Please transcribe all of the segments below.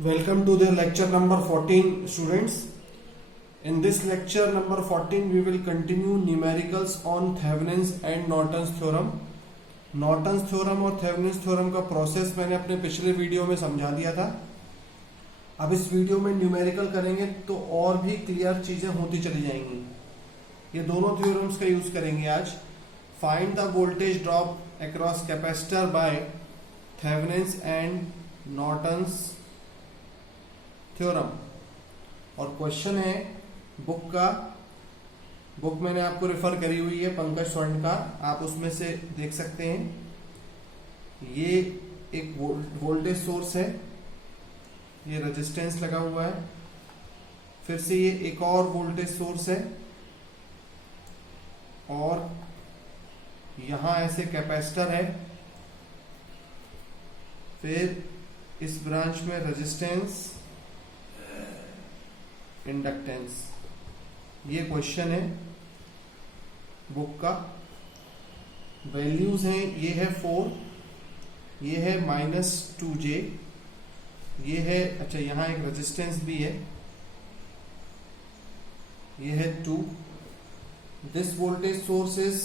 Welcome to the lecture number 14, students. In this lecture number 14, we will continue numericals on Thevenin's and Norton's theorem. Norton's theorem और Thevenin's theorem का process मैंने अपने पिछले video में समझा दिया था. अब इस वीडियो में न्यूमेरिकल करेंगे तो और भी क्लियर चीजें होती चली जाएंगी. ये दोनों थ्योरम्स का यूज करेंगे आज. Find the voltage drop across capacitor by Thevenin's and Norton's theorem. और क्वेश्चन है बुक मैंने आपको रेफर करी हुई है पंकज स्वर्णकार, आप उसमें से देख सकते हैं. ये एक वोल्टेज सोर्स है, ये रेजिस्टेंस लगा हुआ है. फिर से ये एक और वोल्टेज सोर्स है और यहां ऐसे कैपेसिटर है. फिर इस ब्रांच में रेजिस्टेंस, इंडक्टेंस. ये क्वेश्चन है बुक का. वैल्यूज हैं, ये है 4, ये है -2j, ये है, अच्छा यहां एक रेजिस्टेंस भी है, ये है 2. This voltage source is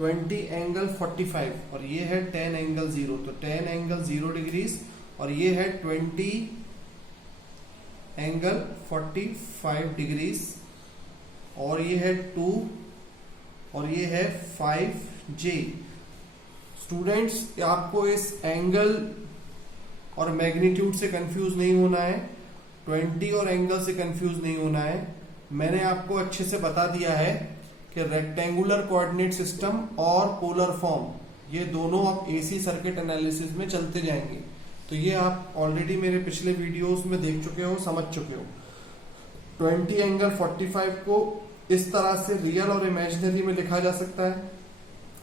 20 angle 45 और ये है 10 एंगल 0, तो 10 एंगल 0 डिग्रीज और ये है 20 एंगल 45 डिग्रीज और ये है 2 और ये है 5j. स्टूडेंट्स, आपको इस एंगल और मैग्नीट्यूड से कंफ्यूज नहीं होना है, 20 और एंगल से कंफ्यूज नहीं होना है. मैंने आपको अच्छे से बता दिया है कि रेक्टेंगुलर कोऑर्डिनेट सिस्टम और पोलर फॉर्म, ये दोनों आप एसी सर्किट एनालिसिस में चलते जाएंगे. तो ये आप ऑलरेडी मेरे पिछले वीडियोस में देख चुके हो, समझ चुके हो. 20 एंगल 45 को इस तरह से रियल और इमेजिनरी में लिखा जा सकता है.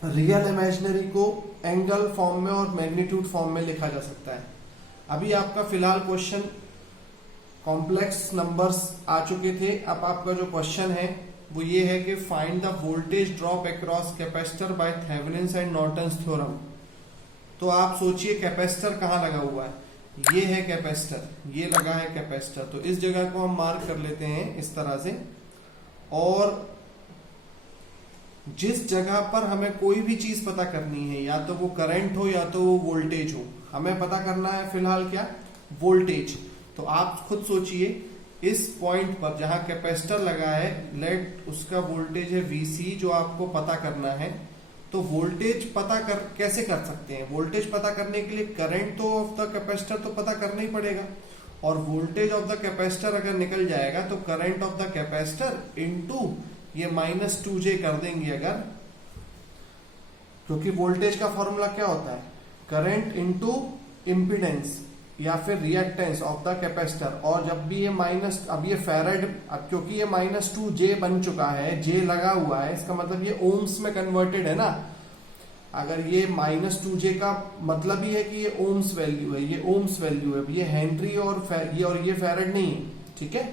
रियल इमेजिनरी को एंगल फॉर्म में और मैग्नीट्यूड फॉर्म में लिखा जा सकता है. अभी आपका फिलहाल क्वेश्चन कॉम्प्लेक्स नंबर्स आ चुके थे. अब आपका जो क्वेश्चन है वो ये है कि find the voltage drop across capacitor by Thevenin's and Norton's theorem. तो आप सोचिए कैपेसिटर कहाँ लगा हुआ है. ये है कैपेसिटर, ये लगा है कैपेसिटर. तो इस जगह को हम मार्क कर लेते हैं इस तरह से. और जिस जगह पर हमें कोई भी चीज पता करनी है, या तो वो करंट हो या तो वो वोल्टेज हो, हमें पता करना है फिलहाल क्या, वोल्टेज. तो आप खुद सोचिए इस पॉइंट पर जहां कैपेसिटर लगा है, लेट उसका वोल्टेज है VC जो आपको पता करना है. तो वोल्टेज कैसे कर सकते हैं. वोल्टेज पता करने के लिए करंट तो ऑफ द कैपेसिटर तो पता करना ही पड़ेगा. और वोल्टेज ऑफ द कैपेसिटर अगर निकल जाएगा तो current of the capacitor into ये -2j कर देंगे अगर, क्योंकि वोल्टेज का फॉर्मूला क्या होता है, करंट इनटू इम्पीडेंस या फिर रिएक्टेंस ऑफ द कैपेसिटर. और जब भी ये अब ये फैराड, अब क्योंकि ये -2j बन चुका है, j लगा हुआ है, इसका मतलब ये ओम्स में कन्वर्टेड है ना. अगर ये -2j का मतलब ही है कि ये ओम्स वैल्यू है, ये ओम्स वैल्यू है, ये हेनरी और ये फैराड नहीं है. ठीक है,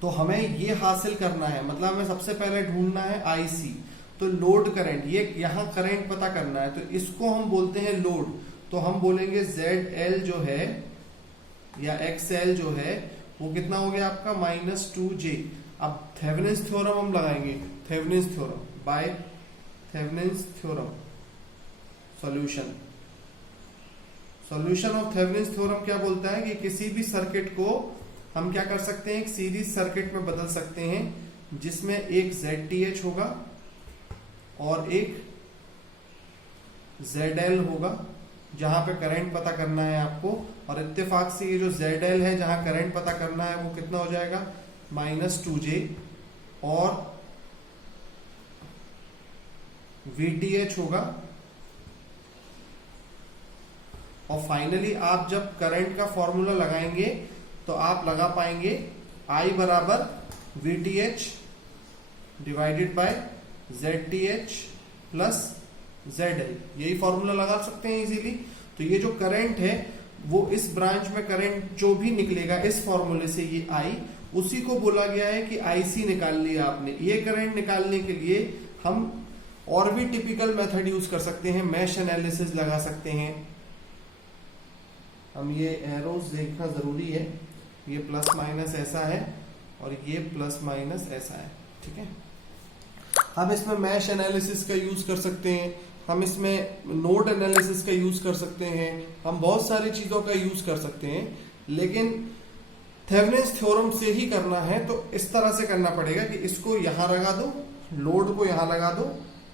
तो हमें ये हासिल करना है, मतलब हमें सबसे पहले ढूंढना है IC. तो लोड करंट, ये यहाँ करंट पता करना है, तो इसको हम बोलते हैं लोड. तो हम बोलेंगे ZL जो है या XL जो है वो कितना हो गया आपका -2j. अब थेवेनिन्स थ्योरम हम लगाएंगे, Thevenin's theorem by Thevenin's theorem. Solution of Thevenin's theorem क्या बोलता है कि किसी भी सर्किट को हम क्या कर सकते हैं, एक सीरीज सर्किट में बदल सकते हैं जिसमें एक ZTH होगा और एक ZL होगा जहां पे करंट पता करना है आपको. और इत्तेफाक से ये जो ZL है जहां करंट पता करना है वो कितना हो जाएगा, -2j. और VTH होगा. और फाइनली आप जब करंट का फॉर्मूला लगाएंगे तो आप लगा पाएंगे I बराबर VTH divided by ZTH plus ZL. यही फॉर्मूला लगा सकते हैं इजीली. तो ये जो करंट है वो इस ब्रांच में करंट जो भी निकलेगा इस फॉर्मूले से, ये I, उसी को बोला गया है कि IC निकाल लिया आपने. ये करंट निकालने के लिए हम और भी टिपिकल मेथड यूज कर सकते हैं, मैश एनालिसिस लगा सकते हैं. हम ये एरोज देखना जरूरी है, ये प्लस माइनस ऐसा है और ये प्लस माइनस ऐसा है, ठीक है। हम इसमें मैश एनालिसिस का यूज कर सकते हैं, हम इसमें नोड एनालिसिस का यूज कर सकते हैं, हम बहुत सारी चीजों का यूज कर सकते हैं, लेकिन थेवेनिन्स थ्योरम से ही करना है तो इस तरह से करना पड़ेगा कि इसको यहां लगा दो, लोड को यहां लगा दो,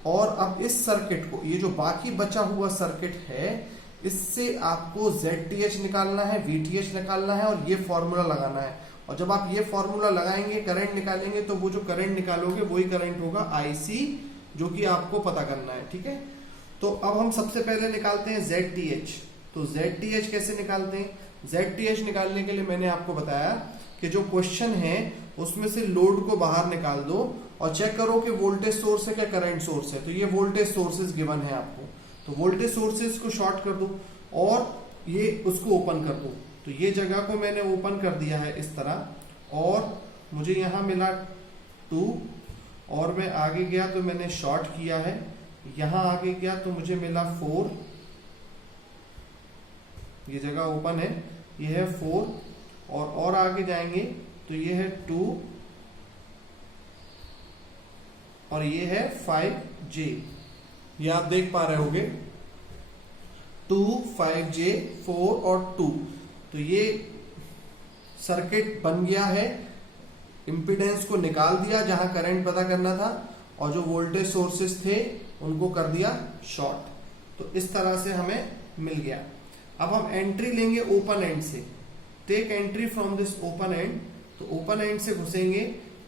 और अब इस सर्किट को, ये जो बाकी बचा हुआ सर्किट है, इससे आपको ZTH निकालना है, VTH निकालना है और ये फॉर्मूला लगाना है। और जब आप ये फॉर्मूला लगाएंगे, करंट निकालेंगे, तो वो जो करंट निकालोगे वही करंट होगा IC, जो कि आपको पता करना है, ठीक है। तो अब हम सबसे पहले निकालते हैं ZTH। तो ZTH कैसे निकालते हैं? ZTH निकालने के लिए मैंने आपको बताया कि जो क्वेश्चन है उसमें से लोड को बाहर निकाल दो और चेक करो कि वोल्टेज सोर्स है क्या करंट सोर्स है। तो ये वोल्टेज सोर्सेज गिवन है आपको, तो वोल्टेज सोर्सेज को शॉर्ट कर दो और ये उसको ओपन कर दो। तो ये जगह को मैंने ओपन कर दिया है इस तरह, और मुझे यहां मिला 2, और मैं आगे गया तो मैंने शॉर्ट किया है, यहां आगे गया तो मुझे मिला 4, ये जगह ओपन है, ये है 4, और आगे जाएंगे तो ये है 2 और ये है 5J। ये आप देख पा रहे होगे 2, 5J, 4 और 2। तो ये सर्किट बन गया है, इंपीडेंस को निकाल दिया जहां करंट पता करना था, और जो वोल्टेज सोर्सेस थे उनको कर दिया शॉर्ट। तो इस तरह से हमें मिल गया। अब हम एंट्री लेंगे ओपन एंड से, take entry from this open end. तो ओपन एंड से घुसेंगे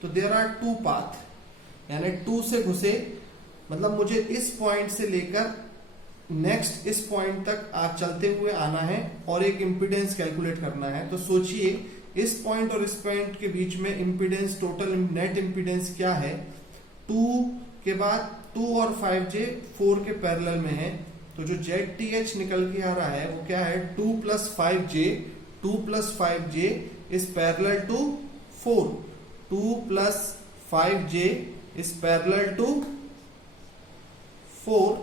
तो देयर आर 2 पाथ, यानी 2 से घुसे, मतलब मुझे इस पॉइंट से लेकर नेक्स्ट इस पॉइंट तक आज चलते हुए आना है और एक इंपीडेंस कैलकुलेट करना है। तो सोचिए इस पॉइंट और इस पॉइंट के बीच में इंपीडेंस, टोटल नेट इंपीडेंस क्या है? 2 के बाद 2 और 5J 4 के पैरेलल में है, तो जो ZTH निकल के आ रहा है वो क्या है? 2 + 5J, 2 + 5J is parallel to 4, 2 + 5J is parallel to 4,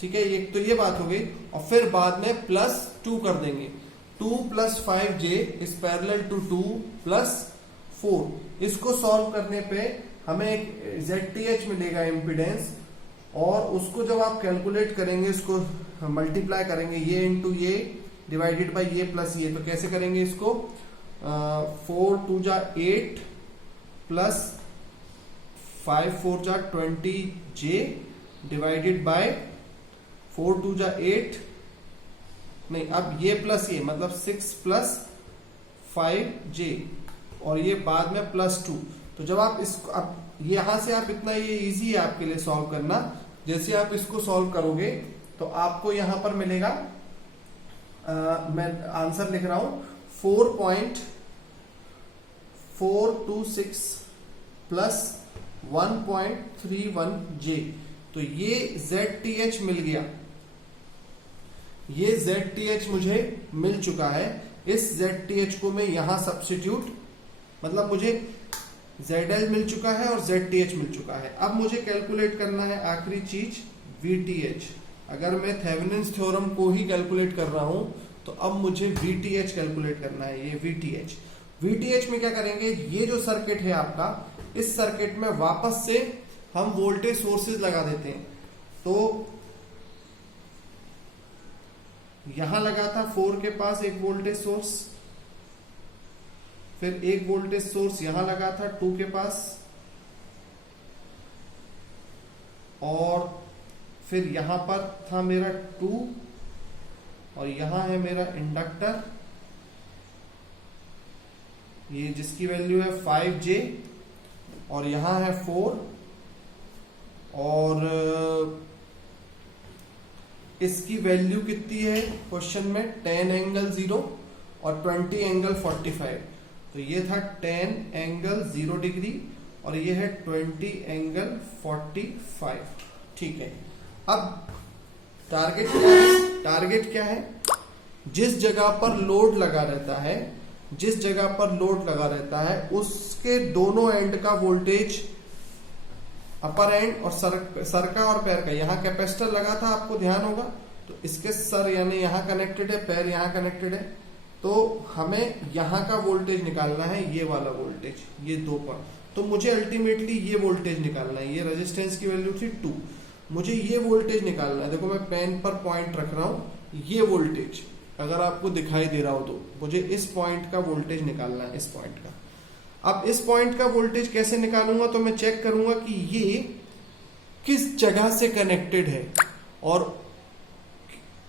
ठीक है। ये तो ये बात हो गई, और फिर बाद में +2 कर देंगे, 2 + 5J इज पैरेलल टू 2 + 4। इसको सॉल्व करने पे हमें एक ZTH मिलेगा इंपीडेंस, और उसको जब आप कैलकुलेट करेंगे, इसको मल्टीप्लाई करेंगे, ये इंटू ये डिवाइडेड बाय ये प्लस ये। तो कैसे करेंगे इसको? 4 × 2 = 8 प्लस 5 × 4 = 20J डिवाइडेड बाय 4 × 2 = 8, नहीं, अब ये प्लस ये, मतलब 6 + 5J, और ये बाद में +2। तो जब आप इसको, अब यहां से आप इतना, ये इजी है आपके लिए सॉल्व करना, जैसे आप इसको सॉल्व करोगे तो आपको यहां पर मिलेगा, मैं आंसर लिख रहा हूं, 4.426 प्लस 1.31J। तो ये ZTH मिल गया, ये ZTH मुझे मिल चुका है। इस ZTH को मैं यहां सब्स्टिट्यूट, मतलब मुझे ZL मिल चुका है और ZTH मिल चुका है। अब मुझे कैलकुलेट करना है आखिरी चीज VTH। अगर मैं थेवेनिन्स थ्योरम को ही कैलकुलेट कर रहा हूं तो अब मुझे VTH कैलकुलेट करना है। ये VTH में क्या करेंगे, ये जो सर्किट है आपका, इस सर्किट में वापस से हम वोल्टेज सोर्सेज लगा देते हैं। तो यहां लगा था 4 के पास एक वोल्टेज सोर्स, फिर एक वोल्टेज सोर्स यहां लगा था 2 के पास, और फिर यहां पर था मेरा 2, और यहां है मेरा इंडक्टर, ये जिसकी वैल्यू है 5J, और यहां है 4, और इसकी वैल्यू कितनी है क्वेश्चन में? 10 ∠0 और 20 ∠45। तो ये था 10 ∠0° और ये है 20 ∠45, ठीक है। अब टारगेट क्या है? टारगेट क्या है? जिस जगह पर लोड लगा रहता है, जिस जगह पर लोड लगा रहता है उसके दोनों एंड का वोल्टेज, अपर एंड और सर का और पैर का, यहां कैपेसिटर लगा था, आपको ध्यान होगा, तो इसके सर यानी यहाँ कनेक्टेड है, पैर यहाँ कनेक्टेड है, तो हमें यहाँ का वोल्टेज निकालना है, ये वाला वोल्टेज, ये 2 पर। तो मुझे अल्टीमेटली ये वोल्टेज निकालना है। ये रेजिस्टेंस की वैल्यू थी 2, मुझे ये वोल्टेज निकालना है। देखो मैं पेन पर पॉइंट रख रहा हूं, ये वोल्टेज अगर आपको दिखाई दे रहा हो तो मुझे इस पॉइंट का वोल्टेज निकालना है, इस पॉइंट का। अब इस पॉइंट का वोल्टेज कैसे निकालूंगा, तो मैं चेक करूंगा कि ये किस जगह से कनेक्टेड है। और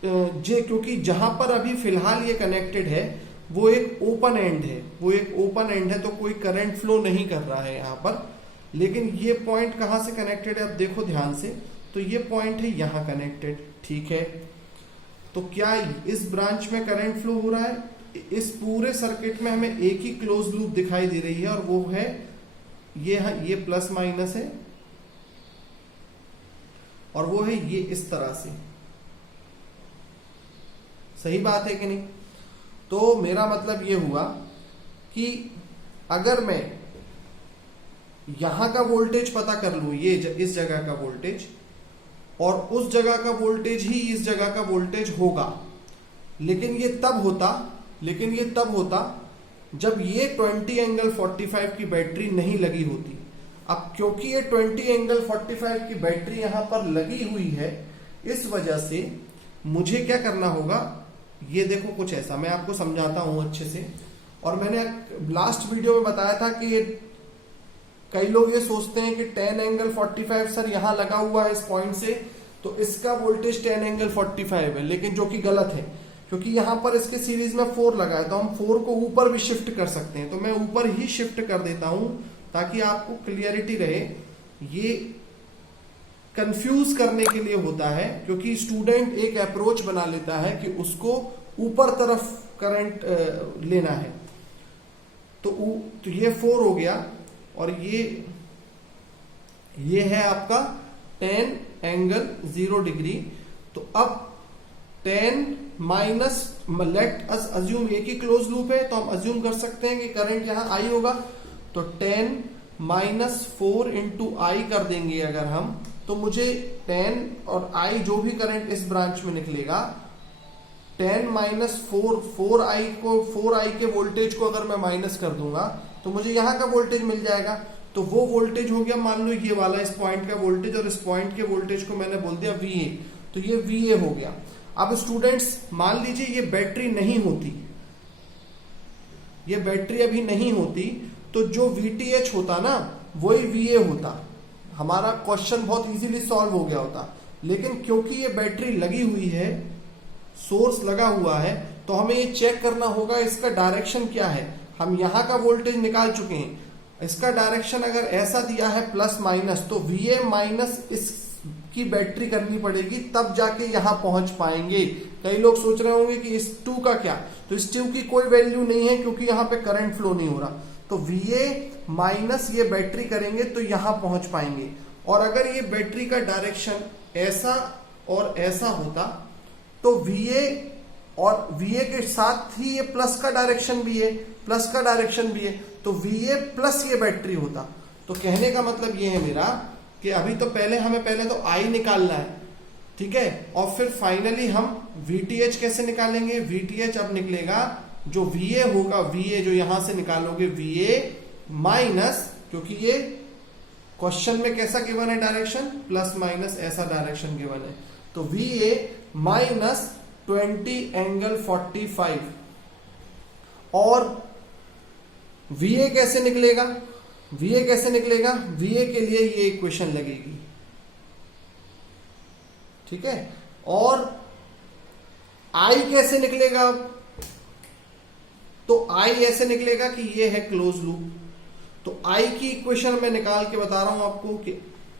क्योंकि जहां पर अभी फिलहाल ये कनेक्टेड है वो एक ओपन एंड है, वो एक ओपन एंड है, तो कोई करंट फ्लो नहीं कर रहा है यहां पर। लेकिन ये पॉइंट कहां से कनेक्टेड है, अब देखो ध्यान से, तो ये पॉइंट है यहां कनेक्टेड, ठीक है। तो क्या इस ब्रांच में करंट फ्लो हो रहा है? इस पूरे सर्किट में हमें एक ही क्लोज लूप दिखाई दे रही है, और वो है ये प्लस माइनस है, और वो है ये इस तरह से। सही बात है कि नहीं? तो मेरा मतलब ये हुआ कि अगर मैं यहां का वोल्टेज पता कर लूं, ये इस जगह का वोल्टेज, और उस जगह का वोल्टेज ही इस जगह का वोल्टेज होगा, लेकिन ये तब होता जब ये 20 एंगल 45 की बैटरी नहीं लगी होती। अब क्योंकि ये 20 एंगल 45 की बैटरी यहां पर लगी हुई है, इस वजह से मुझे क्या करना होगा, ये देखो कुछ ऐसा, मैं आपको समझाता हूं अच्छे से। और मैंने लास्ट वीडियो में बताया था कि कई लोग ये सोचते हैं कि 10 एंगल 45 सर यहां लगा हुआ है इस पॉइंट से, तो इसका वोल्टेज 10 एंगल 45 है, लेकिन जो कि गलत है, क्योंकि यहां पर इसके सीरीज में 4 लगा है, तो हम 4 को ऊपर भी शिफ्ट कर सकते हैं। तो मैं ऊपर ही शिफ्ट कर देता हूं ताकि आपको क्लियरिटी रहे। ये कंफ्यूज करने के लिए होता है, क्योंकि स्टूडेंट एक अप्रोच बना लेता है कि उसको ऊपर तरफ करंट लेना है। तो ये 4 हो गया, और ये है आपका 10 एंगल 0 डिग्री। तो अब 10 माइनस, लेट अस अज्यूम एक ही क्लोज लूप है, तो हम अज्यूम कर सकते हैं कि करंट यहां आई होगा, तो 10 माइनस 4 इंटू आई कर देंगे अगर हम, तो मुझे 10 और आई जो भी करंट इस ब्रांच में निकलेगा, 10 माइनस 4 आई के वोल्टेज को अगर मैं माइनस कर दूंगा तो मुझे यहां का वोल्टेज मिल जाएगा। तो वो वोल्टेज हो गया, मान लो ये वाला इस पॉइंट का वोल्टेज, और इस पॉइंट के वोल्टेज को मैंने बोल दिया VA, तो ये VA हो गया। अब स्टूडेंट्स मान लीजिए ये बैटरी नहीं होती, ये बैटरी अभी नहीं होती, तो जो VTH होता ना वही VA होता, हमारा क्वेश्चन बहुत इजीली सॉल्व हो गया होता। लेकिन क्योंकि ये बैटरी लगी हुई है, सोर्स लगा हुआ है, तो हमें ये चेक करना होगा इसका डायरेक्शन क्या है। हम यहां का वोल्टेज निकाल चुके हैं, इसका डायरेक्शन अगर ऐसा दिया है प्लस माइनस, तो VA माइनस इसकी बैटरी करनी पड़ेगी, तब जाके यहां पहुंच पाएंगे। कई लोग सोच रहे होंगे कि इस 2 का क्या, तो इस 2 की कोई वैल्यू नहीं है, क्योंकि यहां पे करंट फ्लो नहीं हो रहा। तो VA माइनस ये बैटरी करेंगे तो यहां पहुंच पाएंगे। और अगर ये बैटरी का डायरेक्शन ऐसा और ऐसा होता, तो VA और VA के साथ ही ये प्लस का डायरेक्शन भी है, प्लस का डायरेक्शन भी है, तो VA प्लस ये बैटरी होता। तो कहने का मतलब ये है मेरा कि अभी तो हमें पहले तो I निकालना है, ठीक है, और फिर फाइनली हम VTH कैसे निकालेंगे। VTH अब निकलेगा जो VA होगा, VA जो यहां से निकालोगे VA माइनस, क्योंकि ये क्वेश्चन में कैसा गिवन है डायरेक्शन, प्लस माइनस ऐसा डायरेक्शन गिवन है, तो VA माइनस 20 एंगल 45। और VA कैसे निकलेगा, VA कैसे निकलेगा, VA के लिए ये इक्वेशन लगेगी, ठीक है। और I कैसे निकलेगा, तो I ऐसे निकलेगा कि ये है क्लोज लूप, तो I की इक्वेशन मैं निकाल के बता रहा हूं आपको कि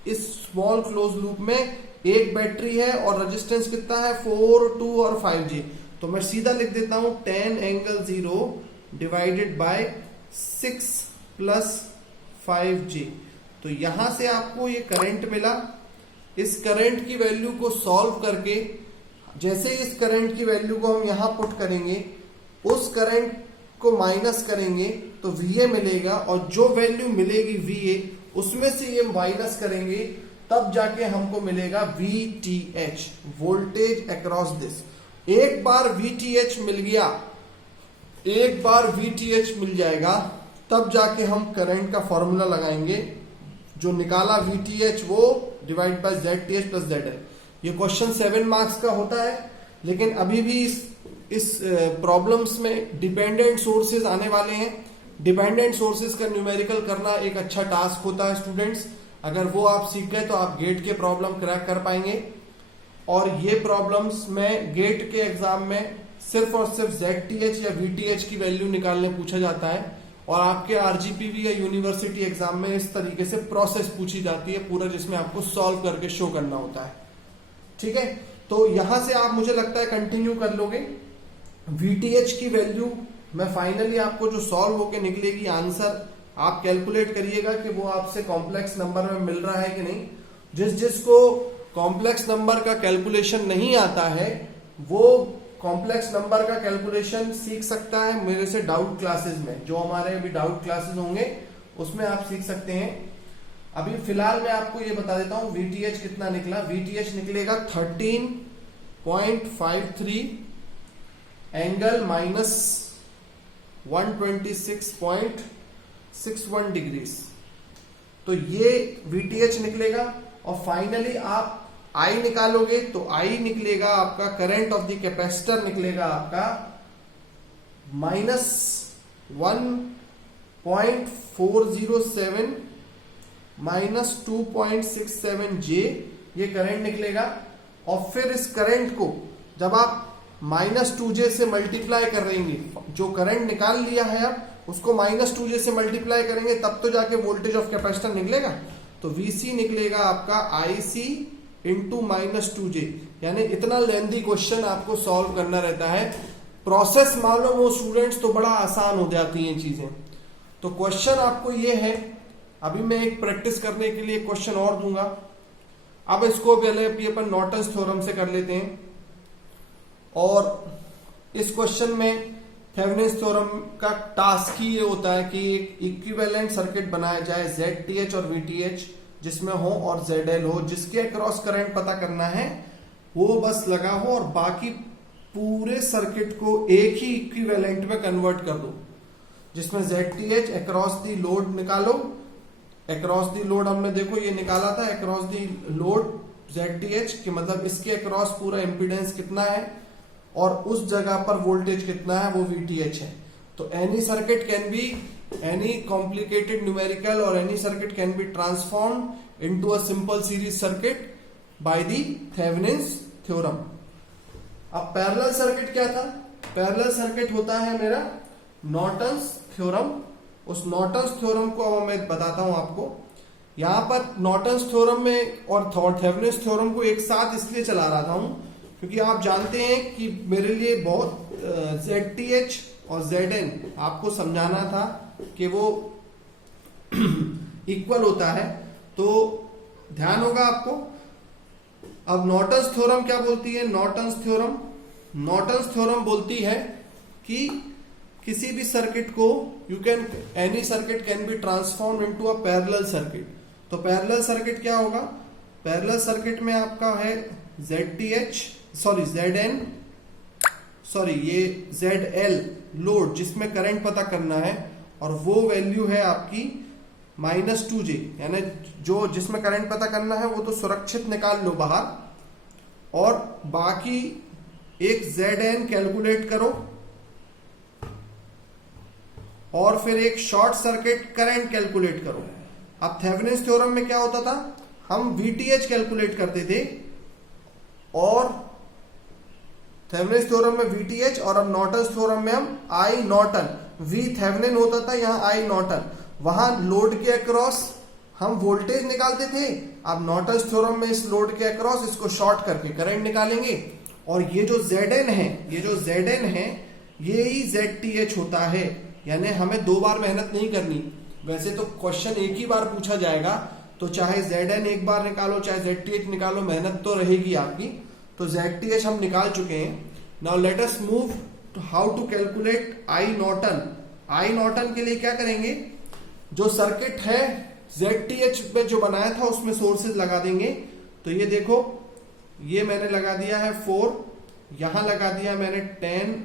इस स्मॉल क्लोज लूप में एक बैटरी है और रेजिस्टेंस कितना है 4, 2 और 5J। तो मैं सीधा लिख देता हूं 10 angle 0 divided by 6 plus 5J। तो यहां से आपको ये करंट मिला। इस करंट की वैल्यू को सॉल्व करके, जैसे इस करंट की वैल्यू को हम यहां पुट करेंगे, उस करंट को माइनस करेंगे तो VA मिलेगा, और जो वैल्यू मिलेगी VA उसमें से ये माइनस करेंगे तब जाके हमको मिलेगा VTH, वोल्टेज अक्रॉस दिस। एक बार VTH मिल गया, एक बार VTH मिल जाएगा, तब जाके हम करंट का फॉर्मूला लगाएंगे। जो निकाला VTH वो divide by ZTH plus ZL। ये क्वेश्चन 7 मार्क्स का होता है, लेकिन अभी भी इस प्रॉब्लम्स में डिपेंडेंट सोर्सेज आने वाले हैं। डिपेंडेंट सोर्सेज का न्यूमेरिकल करना एक अच्छा टास्क होता है स्टूडेंट्स। अगर वो आप सीख गए तो आप गेट के प्रॉब्लम क्रैक कर पाएंगे। और ये प्रॉब्लम्स में गेट के एग्जाम में सिर्फ और सिर्फ ZTH या VTH की वैल्यू निकालने पूछा जाता है, और आपके RGPV या यूनिवर्सिटी एग्जाम में इस तरीके से प्रोसेस पूछी जाती है पूरा, जिसमें आपको सॉल्व करके शो करना होता है। ठीक है, तो यहां से आप मुझे लगता है कंटिन्यू कर लोगे। VTH की वैल्यू मैं फाइनली आपको जो सॉल्व होके निकलेगी आंसर, आप कैलकुलेट करिएगा कि वो आपसे कॉम्प्लेक्स नंबर में मिल रहा है कि नहीं। जिसको कॉम्प्लेक्स नंबर का कैलकुलेशन नहीं आता है वो कॉम्प्लेक्स नंबर का कैलकुलेशन सीख सकता है मेरे से डाउट क्लासेस में। जो हमारे अभी डाउट क्लासेस होंगे उसमें आप सीख सकते हैं। अभी फिलहाल मैं आपको ये बता देता हूं VTH कितना निकला। VTH निकलेगा 13.53 एंगल माइनस 126.61 डिग्रीज। तो ये VTH निकलेगा। और फाइनली आप I निकालोगे तो I निकलेगा आपका, करंट ऑफ द कैपेसिटर निकलेगा आपका -1.407 माइनस 2.67 J, ये करंट निकलेगा। और फिर इस करंट को जब आप -2J से मल्टीप्लाई कर देंगे, जो करंट निकाल लिया है आप उसको -2J से मल्टीप्लाई करेंगे, तब तो जाके वोल्टेज ऑफ कैपेसिटर निकलेगा। तो VC निकलेगा आपका IC इंटू -2J। यानी इतना लेंथी क्वेश्चन आपको सॉल्व करना रहता है। प्रोसेस मालूम हो स्टूडेंट्स तो बड़ा आसान हो जाती हैं चीजें। तो क्वेश्चन आपको ये है, अभी मैं एक प्रैक्टिस करने के लिए क्वेश्चन और दूंगा। अब इसको पहले अपन नॉर्टन्स थ्योरम से कर लेते हैं। और इस क्वेश्चन में थेवेनिन्स थ्योरम का टास्क ही ये होता है कि एक इक्विवेलेंट सर्किट बनाया जाए ZTH और VTH जिसमें हो और ZL हो, जिसके अक्रॉस करंट पता करना है वो बस लगा हो, और बाकी पूरे सर्किट को एक ही इक्विवेलेंट में कन्वर्ट कर दो, जिसमें ZTH अक्रॉस दी लोड निकालो। अक्रॉस दी लोड हमने देखो ये निकाला था, अक्रॉस दी लोड ZTH कि मतलब इसके अक्रॉस पूरा इंपीडेंस कितना है और उस जगह पर वोल्टेज कितना है, वो VTH है। तो any circuit can be, any complicated numerical और any circuit can be transform into a simple series circuit by the Thevenin's theorem. अब पैरेलल सर्किट क्या था? पैरेलल सर्किट होता है मेरा नॉर्टन्स थ्योरम। उस नॉर्टन्स थ्योरम को अब मैं बताता हूं आपको। यहां पर नॉर्टन्स थ्योरम में और थेवेनिन्स थ्योरम को एक साथ इसलिए चला रहा था क्योंकि आप जानते हैं कि मेरे लिए बहुत ZTH और ZN आपको समझाना था कि वो इक्वल होता है, तो ध्यान होगा आपको। अब नॉर्टन्स थ्योरम क्या बोलती है? नॉर्टन्स थ्योरम बोलती है कि किसी भी सर्किट को any circuit can be transform into a parallel circuit. तो पैरेलल सर्किट क्या होगा? पैरेलल सर्किट में आपका है ये ZL लोड जिसमें करंट पता करना है, और वो वैल्यू है आपकी -2J, यानी जो जिसमें करंट पता करना है वो तो सुरक्षित निकाल लो बाहर, और बाकी एक ZN कैलकुलेट करो, और फिर एक शॉर्ट सर्किट करंट कैलकुलेट करो। अब थेवेनिन्स थ्योरम में क्या होता था? हम VTH कैलकुलेट करते थे, और थेवेनिन्स थ्योरम में VTH, और अब नॉर्टन्स थ्योरम में हम I नॉर्टन, V थेवेनिन होता था, यहाँ I नॉर्टन। वहां लोड के अक्रॉस हम वोल्टेज निकालते थे। अब नॉर्टन्स थ्योरम में इस लोड के अक्रॉस इसको शॉर्ट करके करंट निकालेंगे, और ये जो ZN है ये ही ZTH होता है। यानी हमें दो बार मेहनत नहीं करनी। वैसे तो क्वेश्चन एक ही बार पूछा जाएगा, तो चाहे ZN एक बार निकालो चाहे ZTH निकालो, मेहनत तो रहेगी आपकी। तो ZTH हम निकाल चुके हैं। Now let us move to how to calculate I Norton. I Norton के लिए क्या करेंगे? जो सर्किट है ZTH में जो बनाया था उसमें सोर्सेज लगा देंगे। तो ये देखो, ये मैंने लगा दिया है 4, यहां लगा दिया मैंने 10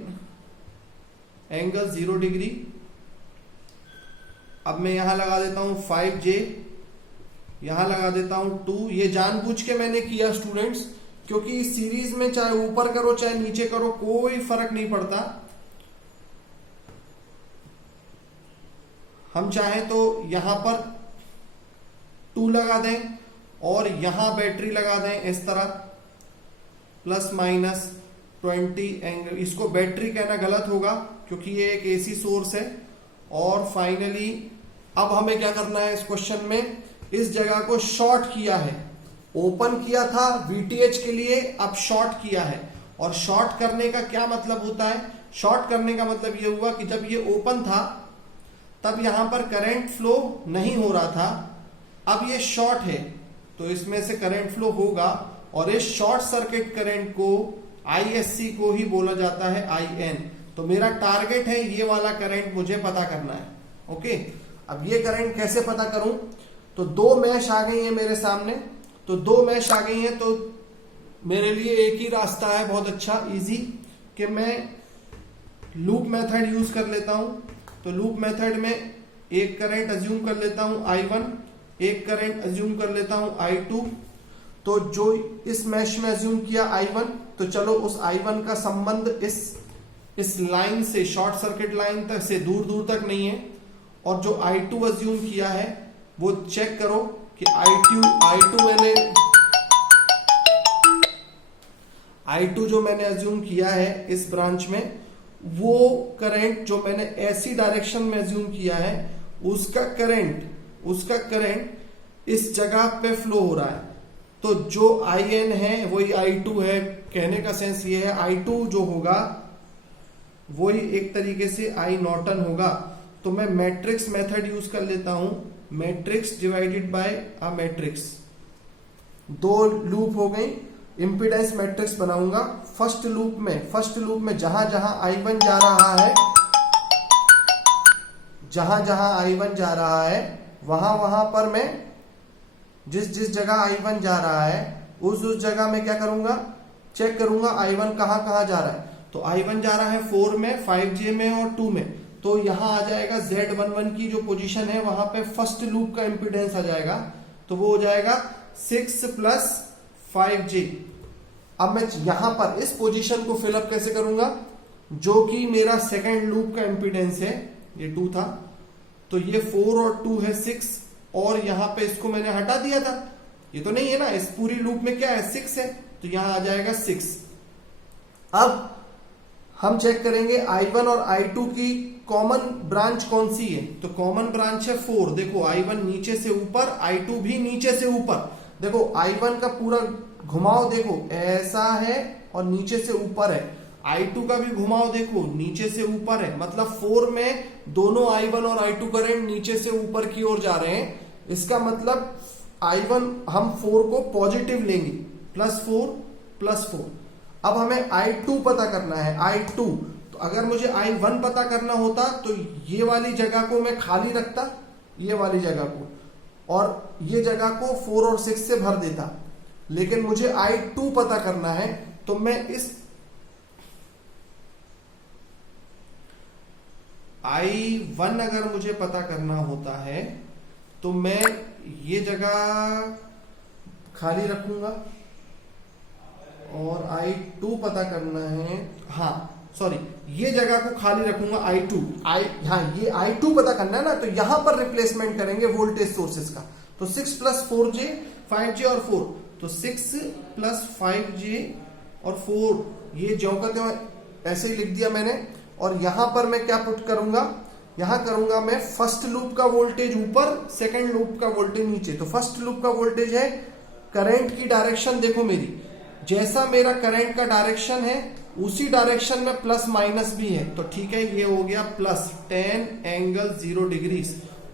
एंगल 0 डिग्री। अब मैं यहां लगा देता हूं 5J, यहां लगा देता हूं 2। ये जानबूझ के मैंने किया स्टूडेंट्स, क्योंकि इस सीरीज में चाहे ऊपर करो चाहे नीचे करो कोई फर्क नहीं पड़ता। हम चाहें तो यहां पर 2 लगा दें और यहां बैटरी लगा दें इस तरह, प्लस माइनस 20 एंगल। इसको बैटरी कहना गलत होगा क्योंकि ये एक AC सोर्स है। और फाइनली अब हमें क्या करना है इस क्वेश्चन में, इस जगह को शॉर्ट किया है। ओपन किया था VTH के लिए, अब शॉर्ट किया है। और शॉर्ट करने का क्या मतलब होता है, शॉर्ट करने का मतलब ये हुआ कि जब ये ओपन था तब यहां पर करंट फ्लो नहीं हो रहा था, अब ये शॉर्ट है तो इसमें से करंट फ्लो होगा। और इस शॉर्ट सर्किट करंट को ISC को ही बोला जाता है IN। तो मेरा टारगेट है ये वाला करंट मुझे पता करना है। ओके, अब ये करंट कैसे पता करूं, तो 2 मैश आ गई है मेरे सामने। तो 2 मैश आ गई है तो मेरे लिए एक ही रास्ता है बहुत अच्छा इजी, कि मैं लूप मेथड यूज कर लेता हूं। तो लूप मेथड में एक करंट अज्यूम कर लेता हूं I1, एक करंट अज्यूम कर लेता हूं I2। तो जो इस मैश में अज्यूम किया I1, तो चलो उस I1 का संबंध इस लाइन से, शॉर्ट सर्किट लाइन तक से दूर दूर तक नहीं है। और जो I2 अज्यूम किया है वो चेक करो कि I2 जो मैंने अज्यूम किया है इस ब्रांच में, वो करंट जो मैंने ऐसी डायरेक्शन में अज्यूम किया है उसका करंट इस जगह पे फ्लो हो रहा है। तो जो IN है वही I2 है। कहने का सेंस ये है I2 जो होगा वही एक तरीके से I नॉर्टन होगा। तो मैं मैट्रिक्स मेथड यूज कर लेता हूं, matrix divided by a matrix. 2 loop हो गई, इंपीडेंस मैट्रिक्स बनाऊंगा। फर्स्ट लूप में जहां जहां I1 जा रहा है वहां पर मैं जिस जगह I1 जा रहा है उस जगह में क्या करूंगा, चेक करूंगा I1 कहां जा रहा है। तो I1 जा रहा है 4 में, 5J में और 2 में। तो यहां आ जाएगा Z11 की जो पोजीशन है वहां पे फर्स्ट लूप का इंपीडेंस आ जाएगा। तो वो हो जाएगा 6 + 5J। अब मैं यहां पर इस पोजीशन को फिलअप कैसे करूंगा, जो कि मेरा सेकेंड लूप का इंपीडेंस है, ये 2 था। तो ये 4 और 2 है 6, और यहां पे इसको मैंने हटा दिया था, ये तो नहीं है ना, इस पूरी लूप में क्या है 6 है, तो यहां आ जाएगा 6। अब हम चेक करेंगे I1 और I2 की कॉमन ब्रांच कौन सी है। तो कॉमन ब्रांच है 4। देखो I1 नीचे से ऊपर, I2 भी नीचे से ऊपर। देखो I1 का पूरा घुमाव देखो ऐसा है और नीचे से ऊपर है। I2 का भी घुमाव देखो नीचे से ऊपर है। मतलब 4 में दोनों I1 और I2 करंट नीचे से ऊपर की ओर जा रहे हैं। इसका मतलब I1 हम 4 को पॉजिटिव लेंगे, +4 अब हमें I2 पता करना है। I2 तो अगर मुझे I1 पता करना होता तो ये वाली जगह को मैं खाली रखता, ये वाली जगह को, और ये जगह को 4 और 6 से भर देता। लेकिन मुझे I2 पता करना है, तो मैं इस I1 अगर मुझे पता करना होता है तो मैं ये जगह खाली रखूंगा, और I2 पता करना है, ये जगह को खाली रखूंगा I2। ये I2 पता करना है ना, तो यहां पर रिप्लेसमेंट करेंगे वोल्टेज सोर्सेस का। तो 6 + 4J, 5J और 4, तो 6 + 5J और 4, ये जो का त्यों ऐसे ही लिख दिया मैंने। और यहां पर मैं क्या पुट करूंगा, यहां करूंगा मैं फर्स्ट लूप का वोल्टेज ऊपर, सेकंड लूप का वोल्टेज नीचे। तो फर्स्ट लूप का वोल्टेज है, करंट की डायरेक्शन देखो मेरी, जैसा मेरा करंट का डायरेक्शन है उसी डायरेक्शन में +- भी है। तो ठीक है, ये हो गया +10 एंगल 0 डिग्री।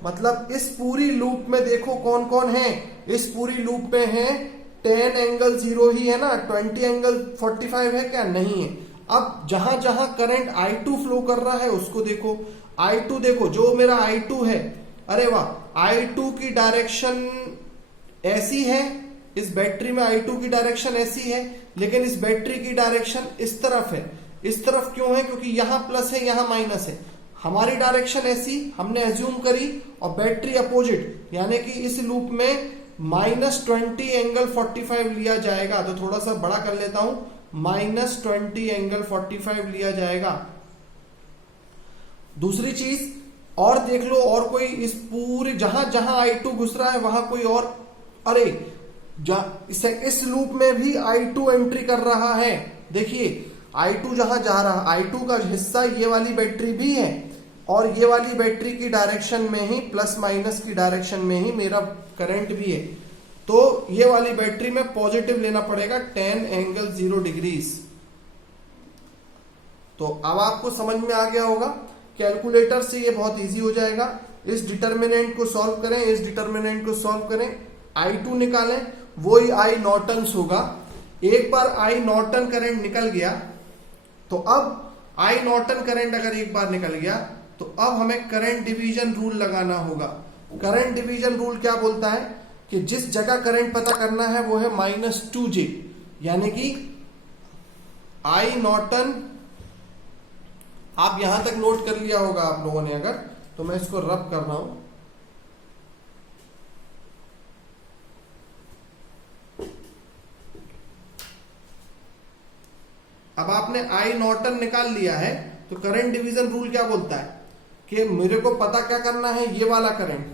मतलब इस पूरी लूप में देखो कौन कौन है, इस पूरी लूप में है 10 एंगल 0 ही है ना, 20 एंगल 45 है क्या, नहीं है। अब जहां जहां करंट I2 फ्लो कर रहा है उसको देखो, I2 देखो, जो मेरा I2 है अरे वाह, I2 की डायरेक्शन ऐसी है, इस बैटरी में I2 की डायरेक्शन ऐसी है, लेकिन इस बैटरी की डायरेक्शन इस तरफ है। इस तरफ क्यों है? क्योंकि यहां प्लस है, यहां माइनस है। हमारी डायरेक्शन ऐसी हमने एज्यूम करी और बैटरी अपोजिट, यानी कि इस लूप में -20 एंगल 45 लिया जाएगा। तो थोड़ा सा बड़ा कर लेता हूं, -20 एंगल 45 लिया जाएगा। दूसरी चीज और देख लो, और कोई इस पूरे जहां जहां I2 घुस रहा है वहां कोई और, अरे इस लूप में भी I2 एंट्री कर रहा है। देखिए I2 जहां जा रहा, I2 का हिस्सा ये वाली बैटरी भी है, और ये वाली बैटरी की डायरेक्शन में ही, प्लस माइनस की डायरेक्शन में ही मेरा करंट भी है। तो ये वाली बैटरी में पॉजिटिव लेना पड़ेगा 10 एंगल 0 डिग्रीज। तो अब आपको समझ में आ गया होगा, कैलकुलेटर से ये बहुत इजी हो जाएगा। इस डिटर्मिनेंट को सॉल्व करें, इस डिटर्मिनेंट को सॉल्व करें, I2 निकालें, वही I नॉर्टन्स होगा। एक बार I नॉर्टन करंट निकल गया, तो अब I नॉर्टन करंट अगर एक बार निकल गया, तो अब हमें करंट डिवीजन रूल लगाना होगा। करंट डिवीजन रूल क्या बोलता है कि जिस जगह करंट पता करना है वो है -2J, यानी कि I नॉर्टन, आप यहां तक नोट कर लिया होगा आप लोगों ने अगर, तो मैं इसको रब कर रहा हूं। अब आपने I नॉर्टन निकाल लिया है, तो करंट डिवीजन रूल क्या बोलता है कि मेरे को पता क्या करना है, ये वाला करंट,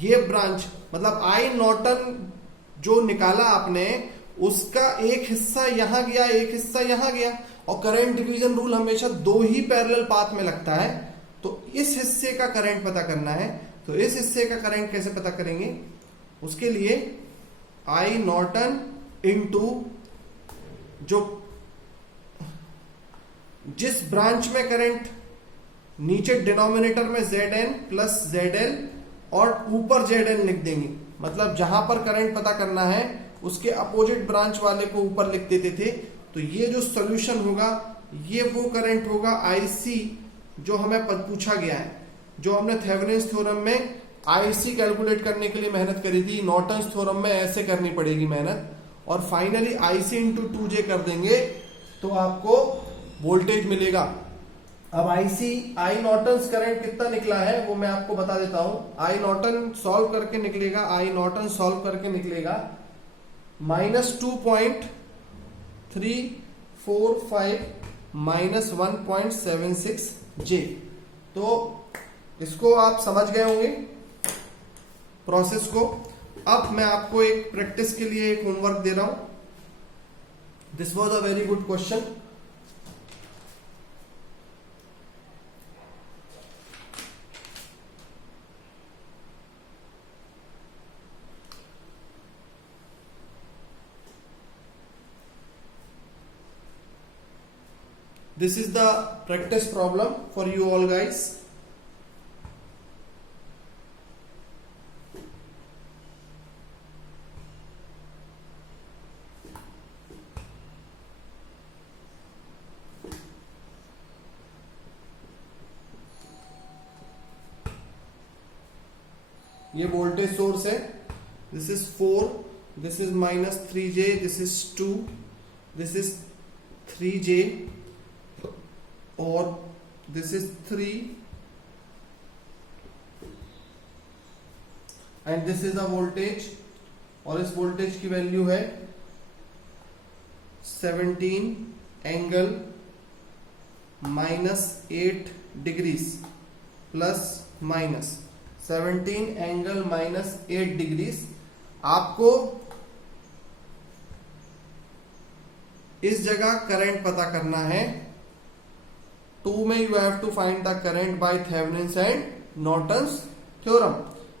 ये ब्रांच, मतलब I नॉर्टन जो निकाला आपने, उसका एक हिस्सा यहां गया, एक हिस्सा यहां गया, और करंट डिवीजन रूल हमेशा दो ही पैरेलल पाथ में लगता है। तो इस हिस्से का करंट पता करना है, तो इस हिस्से का करंट कैसे पता करेंगे? उसके लिए I नॉर्टन इनटू जो जिस ब्रांच में करंट, नीचे डिनोमिनेटर में Zn प्लस ZL और ऊपर Zn लिख देंगे, मतलब जहां पर करंट पता करना है उसके अपोजिट ब्रांच वाले को ऊपर लिख देते थे। तो ये जो सॉल्यूशन होगा, ये वो करंट होगा IC जो हमें पूछा गया है, जो हमने थेवेनिन्स थ्योरम में IC कैलकुलेट करने के लिए मेहनत करी थी। नॉर्टन्स थ्योरम में ऐसे करनी पड़ेगी मेहनत, और फाइनली IC इंटू 2J कर देंगे तो आपको वोल्टेज मिलेगा। अब I नॉर्टन्स करंट कितना निकला है वो मैं आपको बता देता हूं। I नॉर्टन सॉल्व करके निकलेगा, I नॉर्टन सॉल्व करके निकलेगा -2.345 -1.76 J। तो इसको आप समझ गए होंगे प्रोसेस को। अब मैं आपको एक प्रैक्टिस के लिए एक होमवर्क दे रहा हूं। This was a very good question. This is the practice problem for you all guys. ये वोल्टेज सोर्स है, this is 4, this is -3J, this is 2, this is 3J, और this is 3, and this is a voltage, और इस voltage की value है 17 angle -8 degrees plus minus 17 angle -8 degrees. आपको इस जगह करंट पता करना है। 2 में you have to find the current by Thevenin's and Norton's theorem.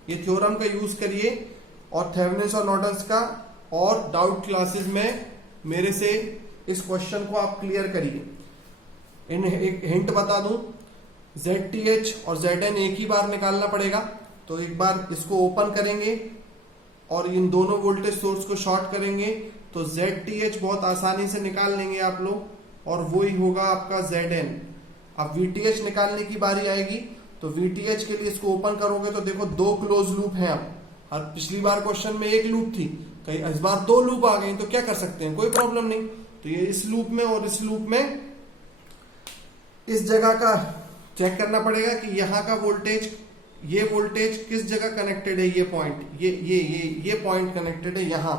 ये थ्योरम का यूज करिए और थेवेनिन्स और नॉर्टन्स का, और डाउट क्लासेस में मेरे से इस क्वेश्चन को आप क्लियर करिए। एक हिंट बता दूं, ZTH और Zn एक ही बार निकालना पड़ेगा। तो एक बार इसको ओपन करेंगे और इन दोनों वोल्टेज सोर्स को शॉर्ट करेंगे, तो ZTH बहुत आसानी से निकाल लेंगे आप लोग, और वो ही होगा आपका Zn। अब VTH निकालने की बारी आएगी, तो VTH के लिए इसको ओपन करोगे तो देखो 2 क्लोज लूप हैं अब। और पिछली बार क्वेश्चन में 1 लूप थी, कहीं इस बार 2 लूप आ गई, तो क्या कर सकते हैं, कोई प्रॉब्लम नहीं। तो ये इस लूप में और इस लूप में इस जगह का चेक करना पड़ेगा कि यहाँ का वोल्टेज, ये वोल्टेज किस जगह कनेक्टेड है, ये पॉइंट, ये पॉइंट कनेक्टेड है यहाँ,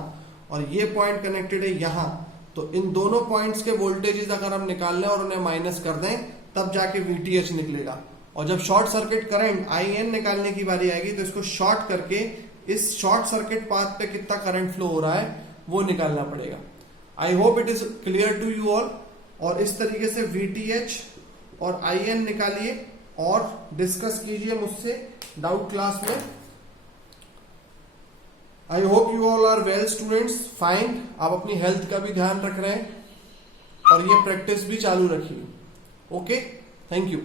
और ये पॉइंट कनेक्टेड है यहाँ। तो इन दोनों पॉइंट्स के वोल्टेजेस अगर हम निकाल लें और उन्हें माइनस कर दें, तब जाके VTH निकलेगा। और जब शॉर्ट सर्किट करंट IN निकालने की बारी आएगी तो इसको शॉर्ट करके इस शॉर्ट सर्किट पाथ पे कितना करंट फ्लो हो रहा है वो निकालना पड़ेगा। I hope it is clear to you all. और इस तरीके से VTH और IN निकालिए और डिस्कस कीजिए मुझसे डाउट क्लास में। I hope you all are well students, fine. आप अपनी हेल्थ का भी ध्यान रख रहे हैं और ये प्रैक्टिस भी चालू रखिए। Okay, thank you.